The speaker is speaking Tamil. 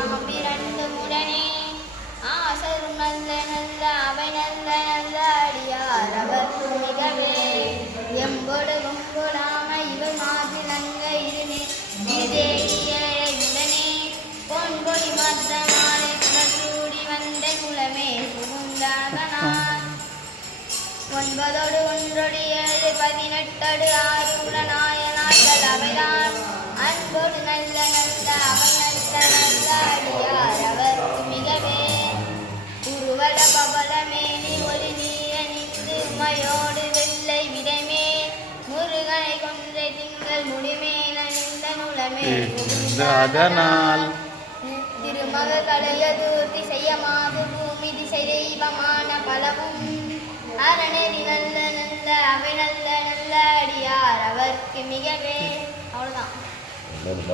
தாம் முரணே ஆசரும் நல்ல நல்ல அவை நல்ல நல்ல அடியார் அவர் மிகவே. எம்பொடு கொம்பொடாம இவை மாதிரி நங்க இருநே. உடனே. பொன்பொடி மத்தனாலே கூடி வந்த குலமே சுகுந்தாதனார் ஒன்பதோடு ஒன்றொடு ஏழு பதினெட்டோடு ஆறு உடனாய நாட்கள் அவைதான். அன்போடு நல்ல கொன்ற திங்கள் முடிமேல நின்ற நுளமே அதனால். திருமக கடைய தூர்த்தி செய்ய மாது பூமி திசை தெய்வமான பலவும். அரணெறி நல்ல நல்ல அவை நல்ல நல்ல அடியார். அவர்க்கு மிகவே அவ்வளவுதான்.